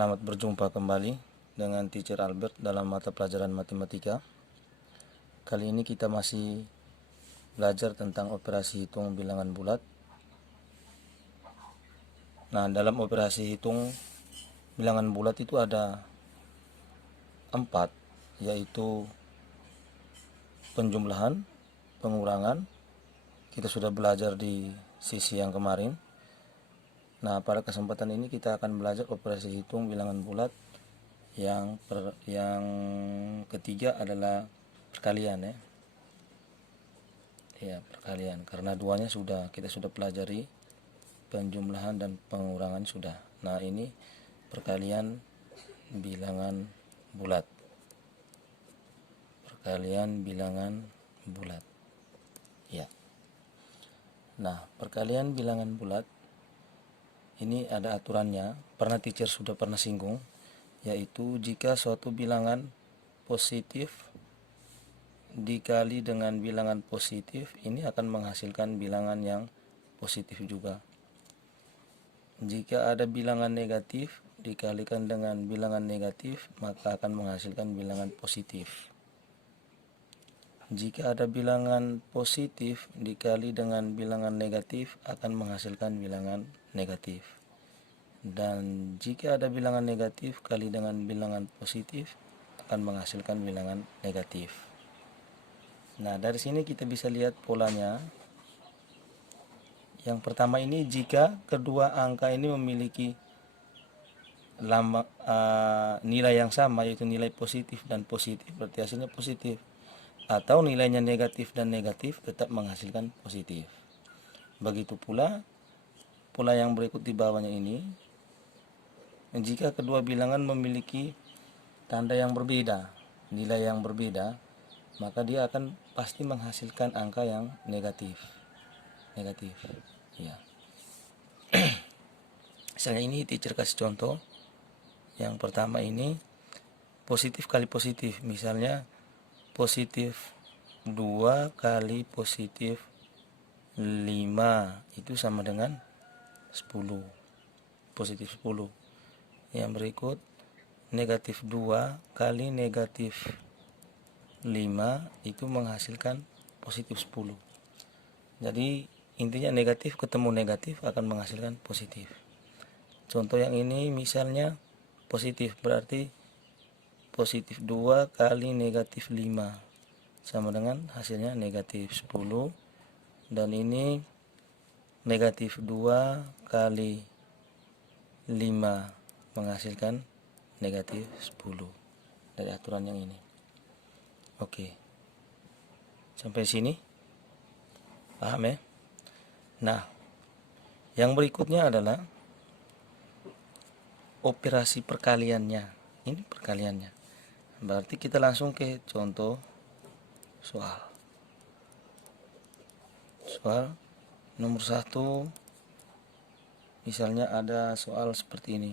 Selamat berjumpa kembali dengan Teacher Albert dalam mata pelajaran matematika. Kali ini kita masih belajar tentang operasi hitung bilangan bulat. Nah, dalam operasi hitung bilangan bulat itu ada 4, yaitu penjumlahan, pengurangan. Kita sudah belajar di sesi yang kemarin. Nah, pada kesempatan ini kita akan belajar operasi hitung bilangan bulat. Yang ketiga adalah perkalian, ya perkalian, karena duanya kita sudah pelajari, penjumlahan dan pengurangan sudah. Nah, ini perkalian bilangan bulat, perkalian bilangan bulat, ya. Nah, perkalian bilangan bulat ini ada aturannya, teacher sudah pernah singgung, yaitu jika suatu bilangan positif dikali dengan bilangan positif, ini akan menghasilkan bilangan yang positif juga. Jika ada bilangan negatif dikalikan dengan bilangan negatif, maka akan menghasilkan bilangan positif. Jika ada bilangan positif dikali dengan bilangan negatif, akan menghasilkan bilangan negatif. Dan jika ada bilangan negatif kali dengan bilangan positif, akan menghasilkan bilangan negatif. Nah, dari sini kita bisa lihat polanya. Yang pertama ini, jika kedua angka ini memiliki nilai yang sama, yaitu nilai positif dan positif, berarti hasilnya positif. Atau nilainya negatif dan negatif, tetap menghasilkan positif. Begitu pula pola yang berikut di bawahnya ini, jika kedua bilangan memiliki tanda yang berbeda, nilai yang berbeda, maka dia akan pasti menghasilkan angka yang negatif. Ya. Misalnya ini teacher kasih contoh. Yang pertama ini positif kali positif, misalnya positif 2 kali positif 5 itu sama dengan 10, positif 10. Yang berikut negatif 2 kali negatif 5 itu menghasilkan positif 10. Jadi intinya negatif ketemu negatif akan menghasilkan positif. Contoh yang ini misalnya positif, berarti positif 2 kali negatif 5 sama dengan hasilnya negatif 10. Dan ini negatif 2 kali 5 menghasilkan negatif 10 dari aturan yang ini. Oke, sampai sini paham ya? Nah, yang berikutnya adalah operasi perkaliannya. Ini perkaliannya. Berarti kita langsung ke contoh soal. Soal nomor 1, misalnya ada soal seperti ini.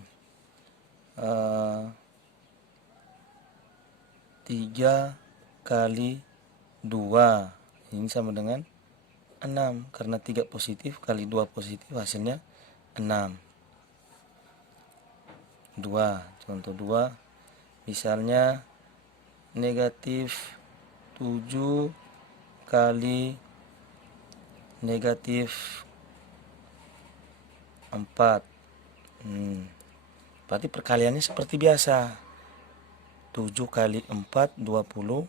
3 kali 2 ini sama dengan 6, karena 3 positif kali 2 positif hasilnya 6. 2, contoh 2, misalnya negatif 7 kali negatif 4. Berarti perkaliannya seperti biasa. 7 kali 4 28.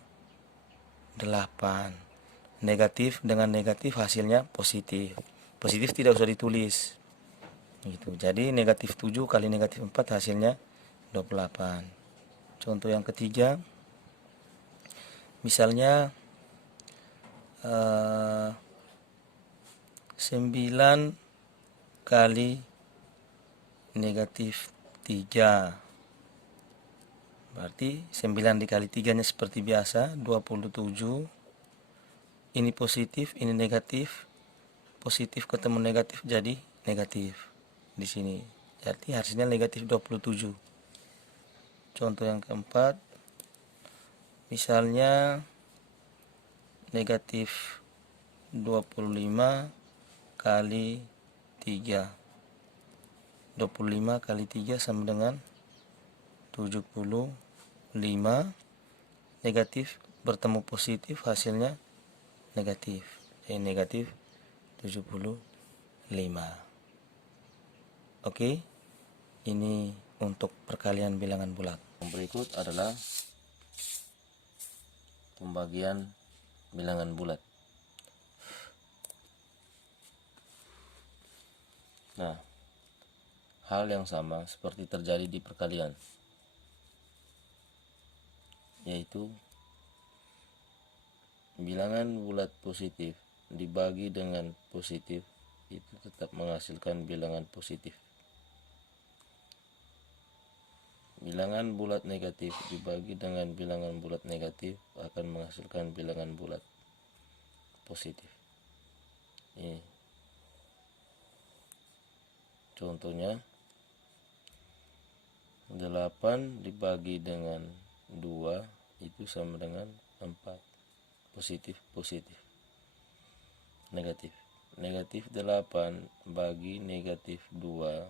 Negatif dengan negatif hasilnya positif. Positif tidak usah ditulis. Gitu. Jadi negatif 7 kali negatif 4 hasilnya 28. Contoh yang ketiga, misalnya 9 kali negatif 3. Berarti 9 dikali 3 nya seperti biasa 27. Ini positif, ini negatif. Positif ketemu negatif jadi negatif di sini. Jadi hasilnya negatif 27. Contoh yang keempat, misalnya negatif 25 kali 3. 25 kali 3 sama dengan 75. Negatif bertemu positif, hasilnya negatif. Jadi negatif 75. Oke, ini untuk perkalian bilangan bulat. Yang berikut adalah pembagian bilangan bulat. Nah, hal yang sama seperti terjadi di perkalian, yaitu bilangan bulat positif dibagi dengan positif itu tetap menghasilkan bilangan positif. Bilangan bulat negatif dibagi dengan bilangan bulat negatif akan menghasilkan bilangan bulat positif. Ini contohnya, 8 dibagi dengan 2 itu sama dengan 4. Positif, positif. Negatif. Negatif 8 bagi negatif 2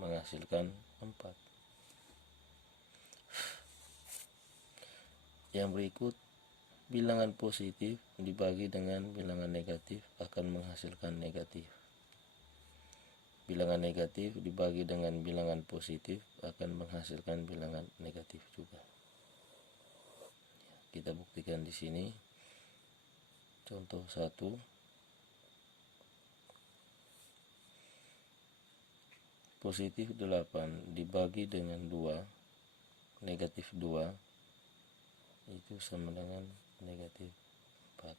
menghasilkan 4. Yang berikut, bilangan positif dibagi dengan bilangan negatif akan menghasilkan negatif. Bilangan negatif dibagi dengan bilangan positif akan menghasilkan bilangan negatif juga. Kita buktikan di sini. Contoh 1. Positif 8 dibagi dengan 2, negatif 2 itu sama dengan negatif 4.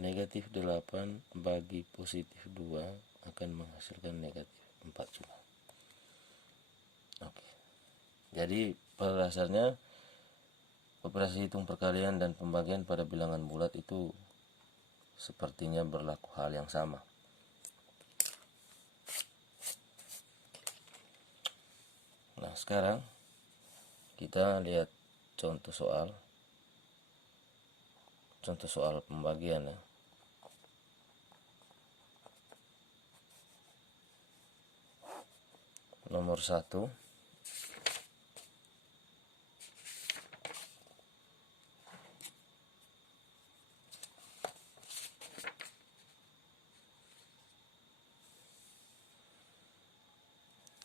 Negatif 8 bagi positif 2 akan menghasilkan negatif 4 juga. Oke. Jadi pada dasarnya operasi hitung perkalian dan pembagian pada bilangan bulat itu sepertinya berlaku hal yang sama. Nah, sekarang kita lihat contoh soal pembagian ya. Nomor 1,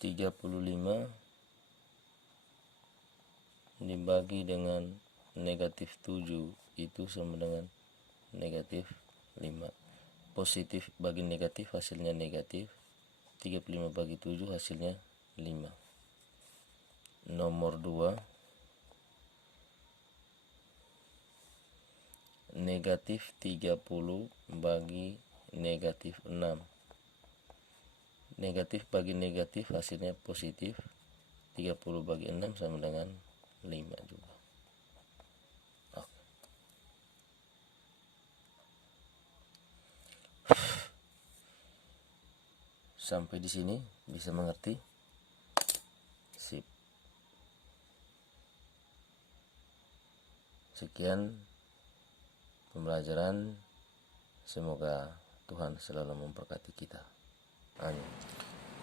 (35) dibagi dengan negatif 7 itu sama dengan negatif 5. Positif bagi negatif hasilnya negatif. 35 bagi 7 hasilnya 5. Nomor 2, negatif 30 bagi negatif 6. Negatif bagi negatif hasilnya positif. 30 bagi 6 sama dengan 5 juga. Oke. Sampai di sini bisa mengerti? Sip. Sekian pembelajaran. Semoga Tuhan selalu memberkati kita. Amin.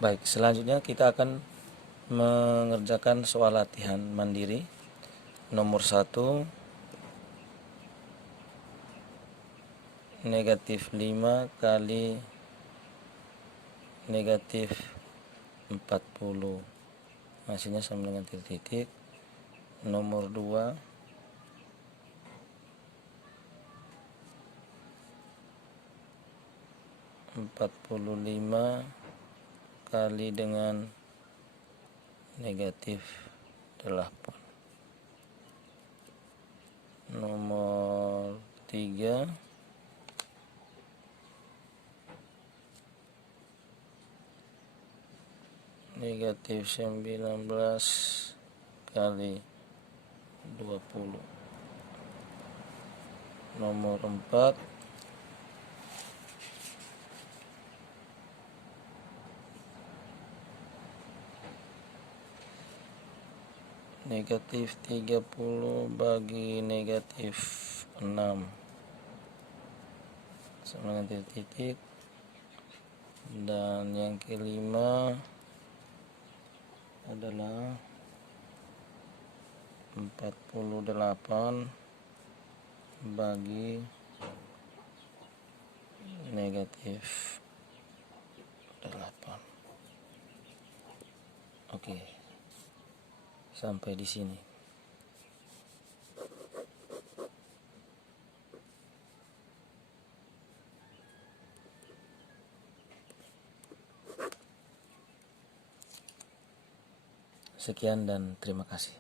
Baik, selanjutnya kita akan mengerjakan soal latihan mandiri. Nomor 1, negatif 5 kali negatif 40 hasilnya sama dengan titik. Nomor 2, (45) kali dengan negatif 8. Nomor 3, negatif 19 kali 20. Nomor 4, negatif 30 bagi negatif 6 sama dengan titik. Dan yang kelima, adalah 48 bagi negatif 8. Oke, sampai di sini. Sekian dan terima kasih.